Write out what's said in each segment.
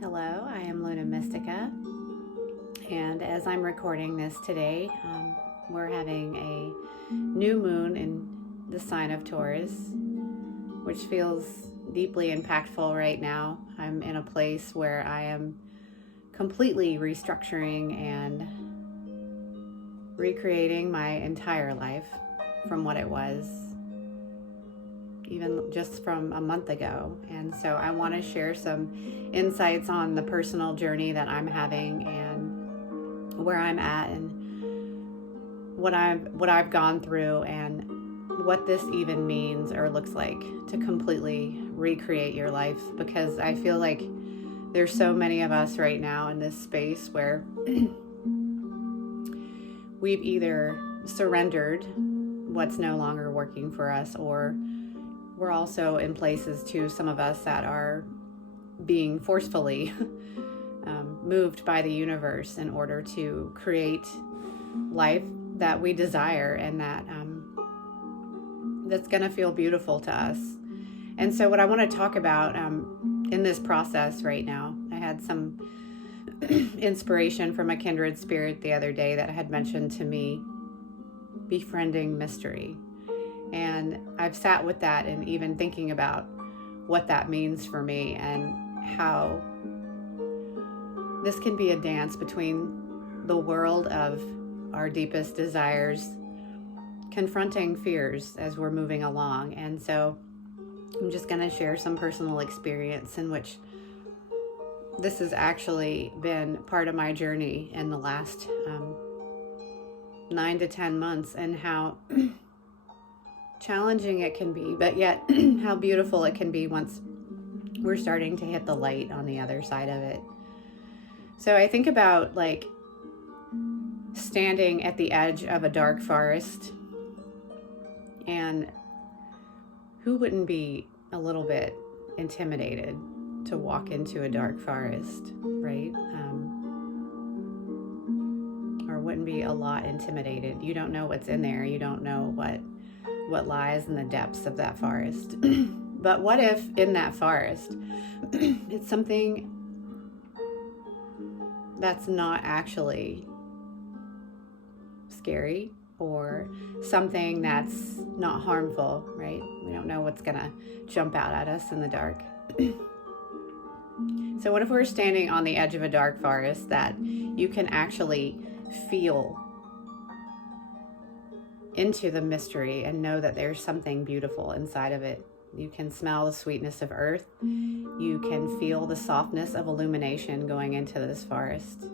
Hello, I am Luna Mystica, and as I'm recording this today, we're having a new moon in the sign of Taurus, which feels deeply impactful right now. I'm in a place where I am completely restructuring and recreating my entire life from what it was even just from a month ago. And so I want to share some insights on the personal journey that I'm having and where I'm at and what I've gone through and what this even means or looks like to completely recreate your life, because I feel like there's so many of us right now in this space where we've either surrendered what's no longer working for us, or we're also in places too, some of us that are being forcefully moved by the universe in order to create life that we desire and that's going to feel beautiful to us. And so what I want to talk about in this process right now, I had some inspiration from a kindred spirit the other day that had mentioned to me befriending mystery. And I've sat with that and even thinking about what that means for me and how this can be a dance between the world of our deepest desires, confronting fears as we're moving along. And so I'm just going to share some personal experience in which this has actually been part of my journey in the last 9 to 10 months, and how challenging it can be, but yet how beautiful it can be once we're starting to hit the light on the other side of it. So I think about like standing at the edge of a dark forest, and who wouldn't be a little bit intimidated to walk into a dark forest, right? Or wouldn't be a lot intimidated. You don't know what's in there. You don't know what lies in the depths of that forest. But what if in that forest it's something that's not actually scary, or something that's not harmful, right? We don't know what's gonna jump out at us in the dark. So what if we're standing on the edge of a dark forest that you can actually feel into the mystery and know that there's something beautiful inside of it? You can smell the sweetness of earth. You can feel the softness of illumination going into this forest.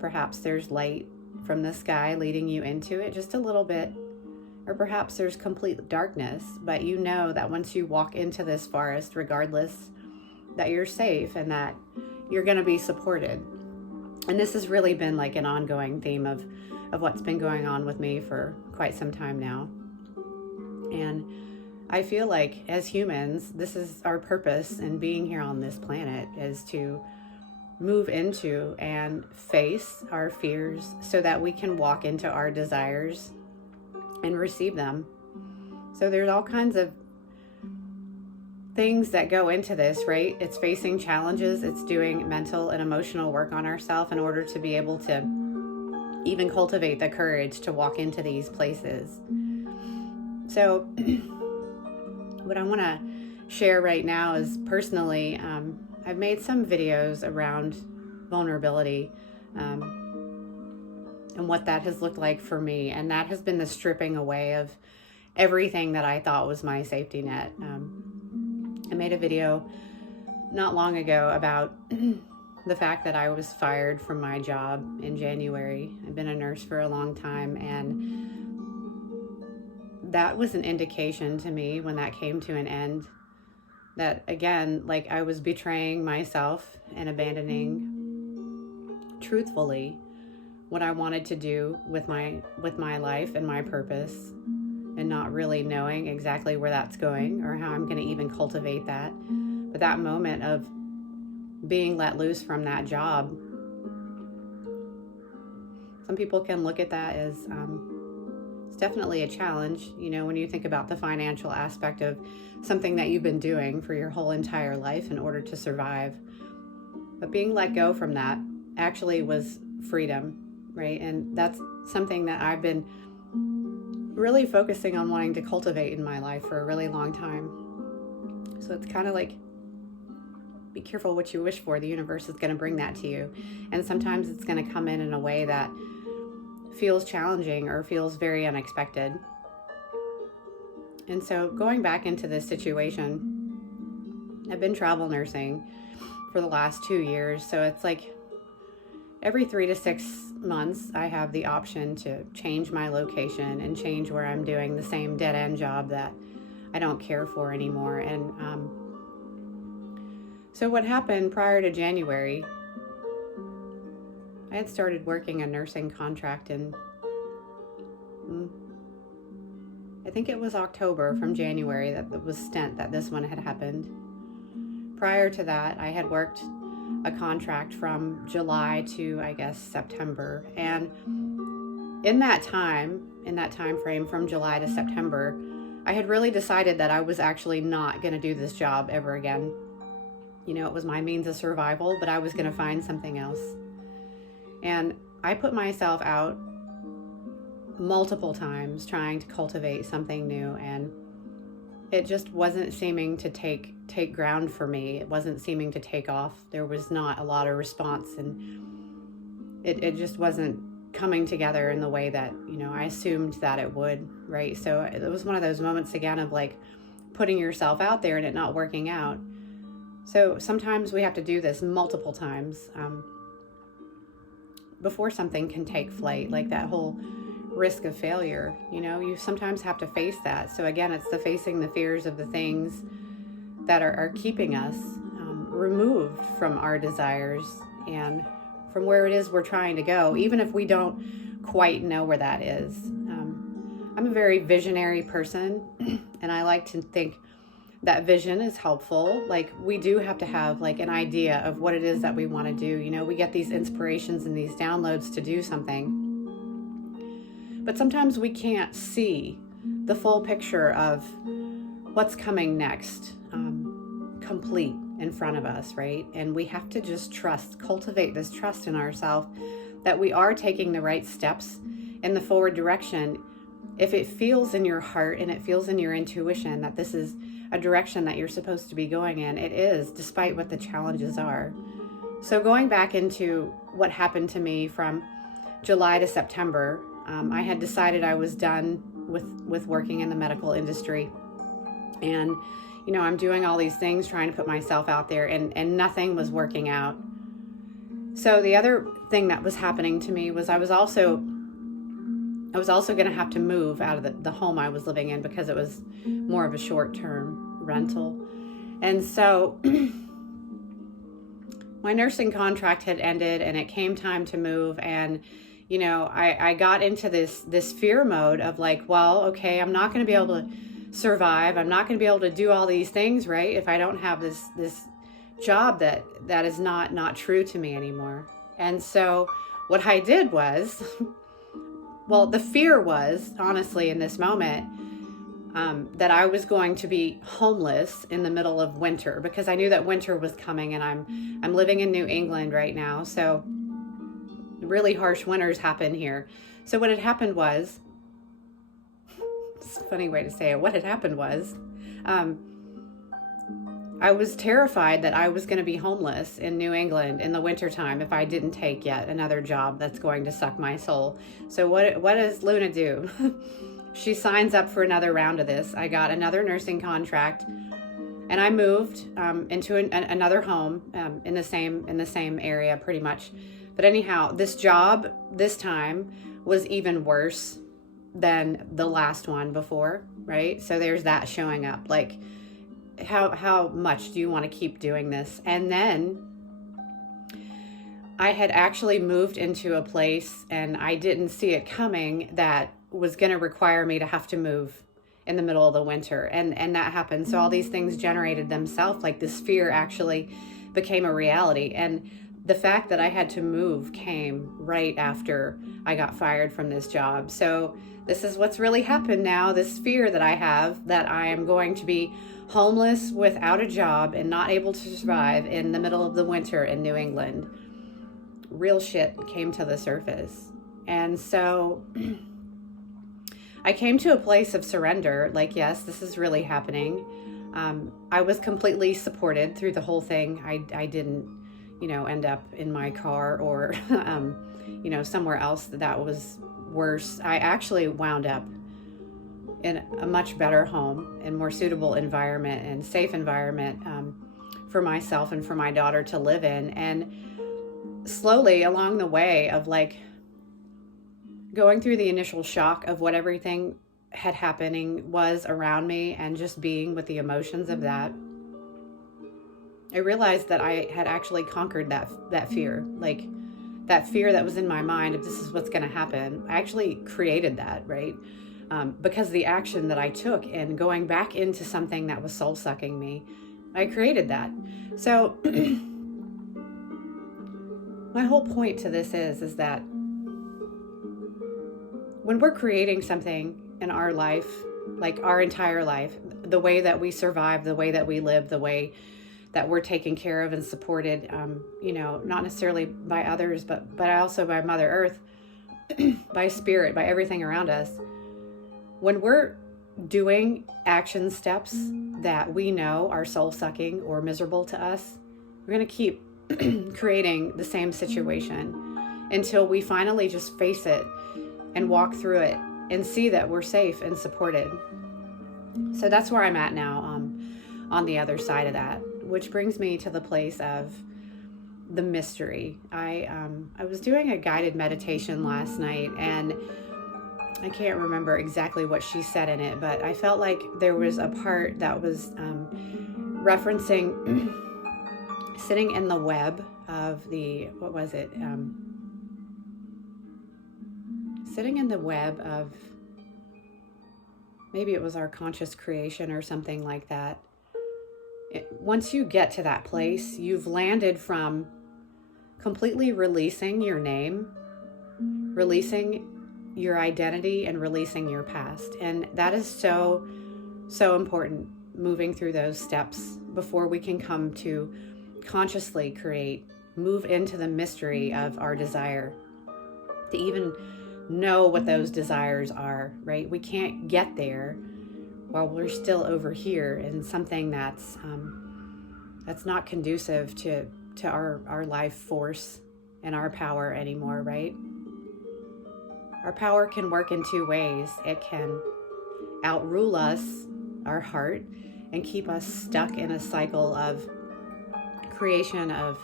Perhaps there's light from the sky leading you into it just a little bit, or perhaps there's complete darkness, but you know that once you walk into this forest, regardless, that you're safe and that you're going to be supported. And this has really been like an ongoing theme of what's been going on with me for quite some time now. And I feel like as humans, this is our purpose in being here on this planet, is to move into and face our fears so that we can walk into our desires and receive them. So there's all kinds of things that go into this, right? It's facing challenges. It's doing mental and emotional work on ourselves in order to be able to even cultivate the courage to walk into these places. So what I want to share right now is personally, I've made some videos around vulnerability and what that has looked like for me. And that has been the stripping away of everything that I thought was my safety net. I made a video not long ago about the fact that I was fired from my job in January. I've been a nurse for a long time, and that was an indication to me when that came to an end that, again, like I was betraying myself and abandoning truthfully what I wanted to do with my life and my purpose, and not really knowing exactly where that's going or how I'm going to even cultivate that. But that moment of being let loose from that job, some people can look at that as definitely a challenge, you know, when you think about the financial aspect of something that you've been doing for your whole entire life in order to survive. But being let go from that actually was freedom, right? And that's something that I've been really focusing on wanting to cultivate in my life for a really long time. So it's kind of like, be careful what you wish for. The universe is going to bring that to you. And sometimes it's going to come in a way that feels challenging or feels very unexpected. And so going back into this situation, I've been travel nursing for the last 2 years. So it's like every 3 to 6 months, I have the option to change my location and change where I'm doing the same dead end job that I don't care for anymore. And so what happened prior to January, I had started working a nursing contract in, I think it was October from January that was stint that this one had happened. Prior to that, I had worked a contract from July to, I guess, September. And in that time frame from July to September, I had really decided that I was actually not going to do this job ever again. You know, it was my means of survival, but I was going to find something else. And I put myself out multiple times trying to cultivate something new, and it just wasn't seeming to take ground for me. It wasn't seeming to take off. There was not a lot of response, and it just wasn't coming together in the way that, you know, I assumed that it would, right? So it was one of those moments again of like putting yourself out there and it not working out. So sometimes we have to do this multiple times before something can take flight, like that whole risk of failure. You know, you sometimes have to face that. So again, it's the facing the fears of the things that are keeping us removed from our desires and from where it is we're trying to go, even if we don't quite know where that is. I'm a very visionary person, and I like to think that vision is helpful. Like, we do have to have like an idea of what it is that we want to do. You know, we get these inspirations and these downloads to do something, but sometimes we can't see the full picture of what's coming next, complete in front of us, right? And we have to just cultivate this trust in ourselves that we are taking the right steps in the forward direction. If it feels in your heart and it feels in your intuition that this is a direction that you're supposed to be going in, it is, despite what the challenges are. So going back into what happened to me from July to September, I had decided I was done with working in the medical industry. And, you know, I'm doing all these things, trying to put myself out there, and nothing was working out. So the other thing that was happening to me was I was also going to have to move out of the home I was living in because it was more of a short-term rental. And so my nursing contract had ended and it came time to move. And, you know, I got into this fear mode of like, well, okay, I'm not going to be able to survive. I'm not going to be able to do all these things, right, if I don't have this job that is not true to me anymore. And so what I did was, well, the fear was, honestly, in this moment, that I was going to be homeless in the middle of winter, because I knew that winter was coming, and I'm living in New England right now, so really harsh winters happen here. So what had happened was, it's a funny way to say it, what had happened was, I was terrified that I was going to be homeless in New England in the wintertime if I didn't take yet another job that's going to suck my soul. So what does Luna do? She signs up for another round of this. I got another nursing contract, and I moved into another home in the same area pretty much. But anyhow, this job this time was even worse than the last one before, right? So there's that showing up. Like, how much do you want to keep doing this? And then I had actually moved into a place, and I didn't see it coming, that was going to require me to have to move in the middle of the winter. And that happened. So all these things generated themselves, like this fear actually became a reality. And the fact that I had to move came right after I got fired from this job. So this is what's really happened now, this fear that I have that I am going to be homeless without a job and not able to survive in the middle of the winter in New England. Real shit came to the surface. And so I came to a place of surrender, like, yes, this is really happening. I was completely supported through the whole thing. I didn't, end up in my car or, somewhere else that was worse. I actually wound up in a much better home and more suitable environment and safe environment for myself and for my daughter to live in. And slowly along the way of going through the initial shock of what everything had happening was around me and just being with the emotions of that, I realized that I had actually conquered that fear, that fear that was in my mind of this is what's going to happen. I actually created that, right? Because the action that I took in going back into something that was soul sucking me, I created that. So my whole point to this is that when we're creating something in our life, like our entire life, the way that we survive, the way that we live, the way that we're taken care of and supported, not necessarily by others, but also by Mother Earth, by spirit, by everything around us. When we're doing action steps that we know are soul-sucking or miserable to us, we're going to keep creating the same situation until we finally just face it and walk through it and see that we're safe and supported. So that's where I'm at now, on the other side of that, which brings me to the place of the mystery. I was doing a guided meditation last night, and I can't remember exactly what she said in it, but I felt like there was a part that was referencing sitting in the web of the, sitting in the web of, maybe it was our conscious creation or something like that. Once you get to that place, you've landed from completely releasing your name, releasing your identity, and releasing your past. And that is so, so important, moving through those steps before we can come to consciously move into the mystery of our desire, to even know what those desires are, right? We can't get there while we're still over here in something that's not conducive to our life force and our power anymore, right? Our power can work in two ways. It can outrule us, our heart, and keep us stuck in a cycle of creation of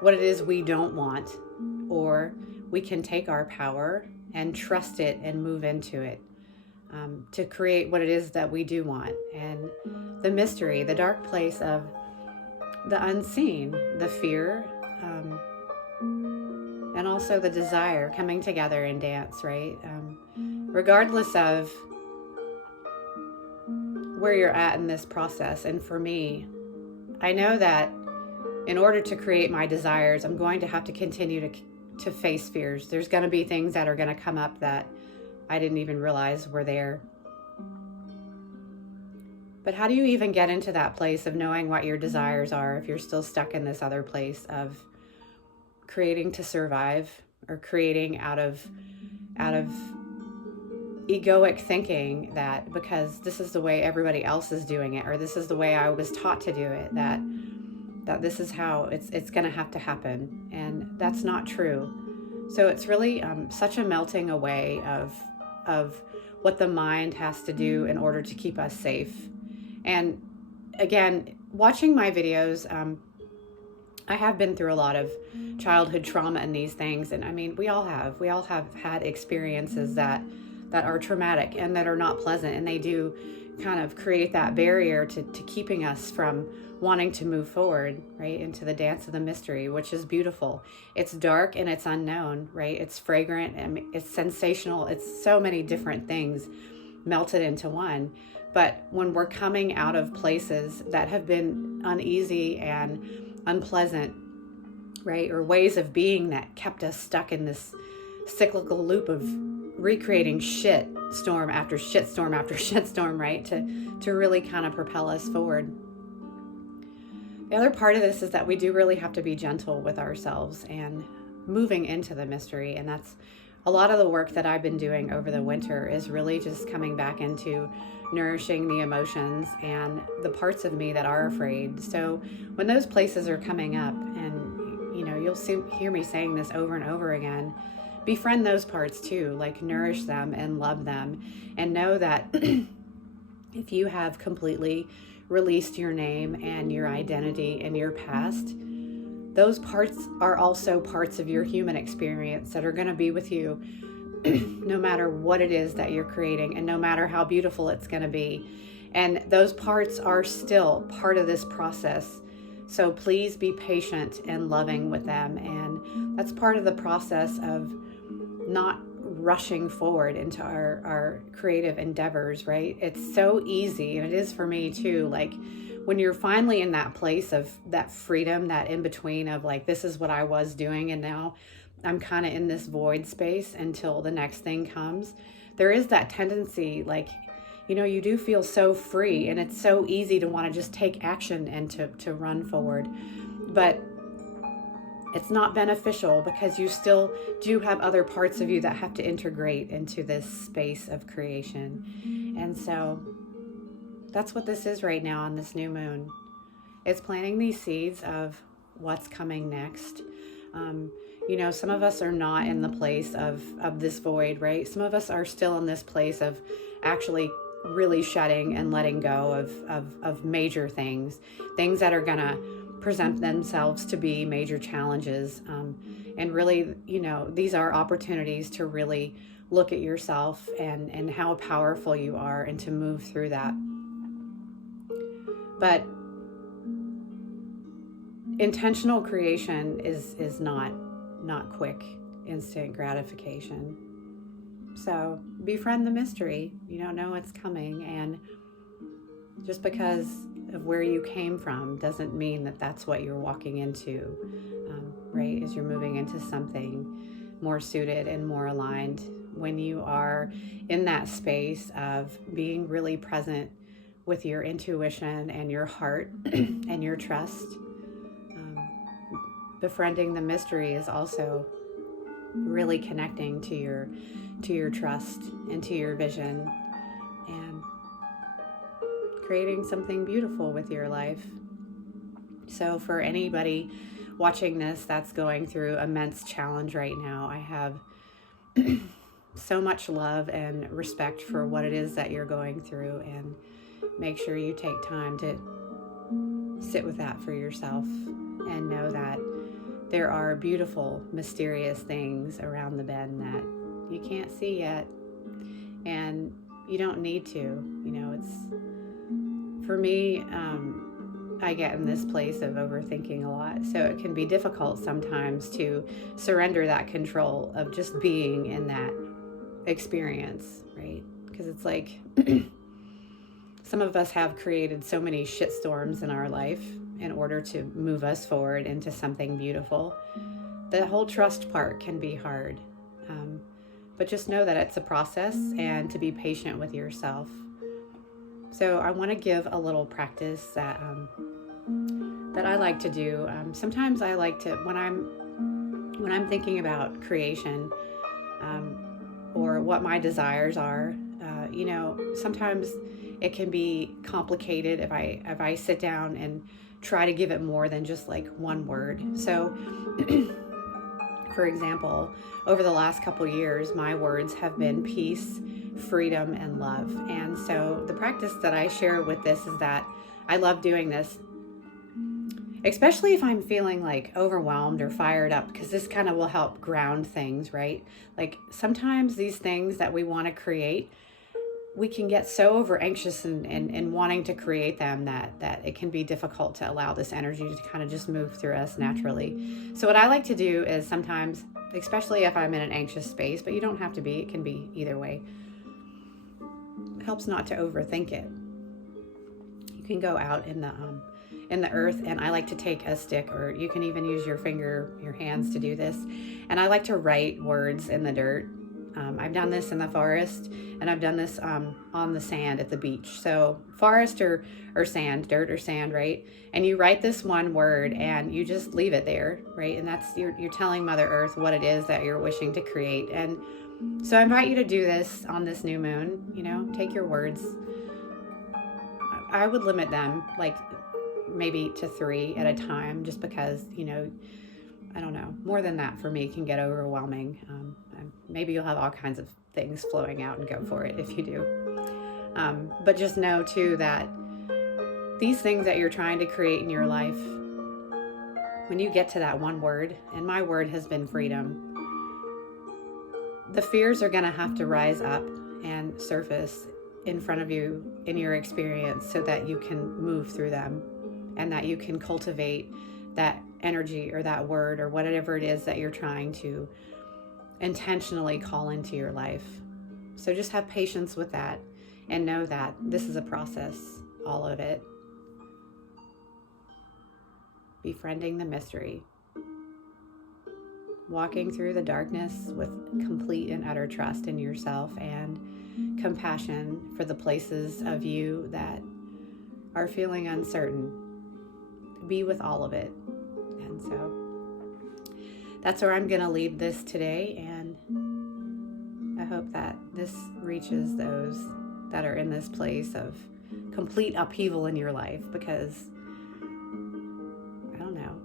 what it is we don't want, or we can take our power and trust it and move into it to create what it is that we do want. And the mystery, the dark place of the unseen, the fear, and also the desire coming together in dance, right? Regardless of where you're at in this process. And for me, I know that in order to create my desires, I'm going to have to continue to face fears. There's going to be things that are going to come up that I didn't even realize were there. But how do you even get into that place of knowing what your desires are if you're still stuck in this other place of creating to survive, or creating out of egoic thinking that because this is the way everybody else is doing it, or this is the way I was taught to do it, that this is how it's going to have to happen. And that's not true. So it's really such a melting away of what the mind has to do in order to keep us safe. And again, watching my videos, I have been through a lot of childhood trauma and these things. And I mean, we all have had experiences that are traumatic and that are not pleasant. And they do kind of create that barrier to keeping us from wanting to move forward, right, into the dance of the mystery, which is beautiful. It's dark and it's unknown, right? It's fragrant and it's sensational. It's so many different things melted into one. But when we're coming out of places that have been uneasy and unpleasant, right? Or ways of being that kept us stuck in this cyclical loop of recreating shit storm after shit storm after shit storm, right? To really kind of propel us forward. The other part of this is that we do really have to be gentle with ourselves and moving into the mystery. And that's a lot of the work that I've been doing over the winter, is really just coming back into nourishing the emotions and the parts of me that are afraid. So when those places are coming up, and you'll hear me saying this over and over again, befriend those parts too, like nourish them and love them, and know that if you have completely released your name and your identity and your past, those parts are also parts of your human experience that are going to be with you no matter what it is that you're creating, and no matter how beautiful it's going to be. And those parts are still part of this process. So please be patient and loving with them. And that's part of the process of not rushing forward into our creative endeavors, right? It's so easy, and it is for me too, like when you're finally in that place of that freedom, that in between of like, this is what I was doing and now I'm kind of in this void space until the next thing comes. There is that tendency, like, you do feel so free, and it's so easy to want to just take action and to run forward. But it's not beneficial, because you still do have other parts of you that have to integrate into this space of creation. And so that's what this is right now on this new moon. It's planting these seeds of what's coming next. Some of us are not in the place of this void, right? Some of us are still in this place of actually really shedding and letting go of major things that are going to present themselves to be major challenges. And really, these are opportunities to really look at yourself and how powerful you are, and to move through that. But intentional creation is not quick, instant gratification. So befriend the mystery. You don't know what's coming, and just because of where you came from doesn't mean that that's what you're walking into, right? As you're moving into something more suited and more aligned, when you are in that space of being really present with your intuition and your heart and your trust. Befriending the mystery is also really connecting to your trust and to your vision, and creating something beautiful with your life. So for anybody watching this that's going through immense challenge right now, I have so much love and respect for what it is that you're going through, and make sure you take time to sit with that for yourself, and know that there are beautiful, mysterious things around the bend that you can't see yet, and you don't need to. It's, for me, I get in this place of overthinking a lot, so it can be difficult sometimes to surrender that control of just being in that experience, right? Because it's like some of us have created so many shitstorms in our life in order to move us forward into something beautiful. The whole trust part can be hard, but just know that it's a process, and to be patient with yourself. So I want to give a little practice that I like to do. Sometimes I like to, when I'm thinking about creation, or what my desires are, sometimes it can be complicated if I sit down and try to give it more than just like one word. So for example, over the last couple years, my words have been peace, freedom, and love. And so the practice that I share with this is that I love doing this, especially if I'm feeling like overwhelmed or fired up, because this kind of will help ground things, right? Like sometimes these things that we want to create, we can get so over anxious and wanting to create them that it can be difficult to allow this energy to kind of just move through us naturally. So what I like to do is sometimes, especially if I'm in an anxious space, but you don't have to be, it can be either way. It helps not to overthink it. You can go out in in the earth, and I like to take a stick, or you can even use your hands to do this. And I like to write words in the dirt. I've done this in the forest, and I've done this on the sand at the beach. So forest or sand, dirt or sand, right? And you write this one word and you just leave it there, right? And that's, you're telling Mother Earth what it is that you're wishing to create. And so I invite you to do this on this new moon. Take your words. I would limit them like maybe to 3 at a time, just because, I don't know, more than that for me can get overwhelming. Maybe you'll have all kinds of things flowing out, and go for it if you do. But just know too that these things that you're trying to create in your life, when you get to that one word, and my word has been freedom, the fears are going to have to rise up and surface in front of you in your experience, so that you can move through them, and that you can cultivate that energy or that word or whatever it is that you're trying to intentionally call into your life. So just have patience with that, and know that this is a process, all of it. Befriending the mystery. Walking through the darkness with complete and utter trust in yourself, and compassion for the places of you that are feeling uncertain. Be with all of it. And so that's where I'm going to leave this today, and I hope that this reaches those that are in this place of complete upheaval in your life, because I don't know,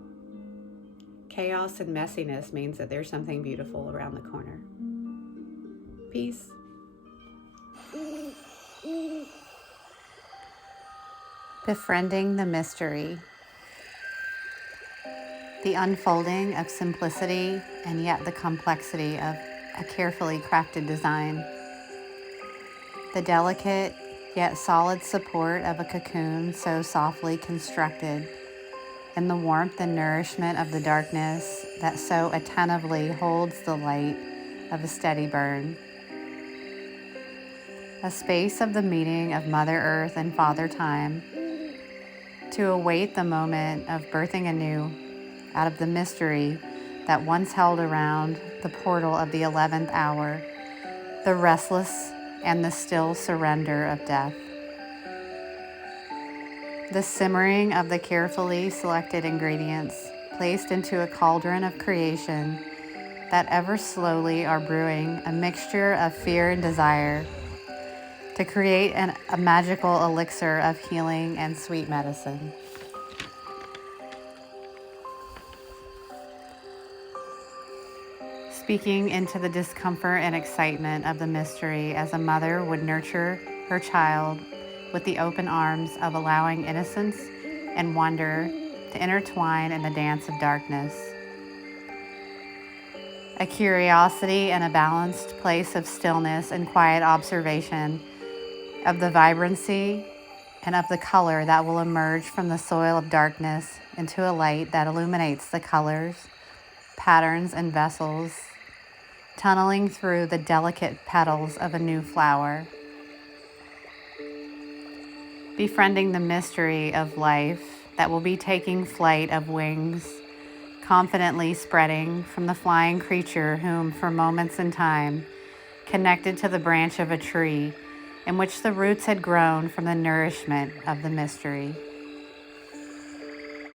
chaos and messiness means that there's something beautiful around the corner. Peace. Befriending the mystery. The unfolding of simplicity, and yet the complexity of a carefully crafted design. The delicate yet solid support of a cocoon so softly constructed, and the warmth and nourishment of the darkness that so attentively holds the light of a steady burn. A space of the meeting of Mother Earth and Father Time, to await the moment of birthing anew out of the mystery that once held around the portal of the 11th hour, the restless and the still surrender of death. The simmering of the carefully selected ingredients placed into a cauldron of creation that ever slowly are brewing a mixture of fear and desire to create a magical elixir of healing and sweet medicine. Speaking into the discomfort and excitement of the mystery, as a mother would nurture her child with the open arms of allowing innocence and wonder to intertwine in the dance of darkness. A curiosity and a balanced place of stillness and quiet observation of the vibrancy and of the color that will emerge from the soil of darkness into a light that illuminates the colors, patterns, and vessels, tunneling through the delicate petals of a new flower. Befriending the mystery of life that will be taking flight of wings, confidently spreading from the flying creature whom for moments in time connected to the branch of a tree in which the roots had grown from the nourishment of the mystery.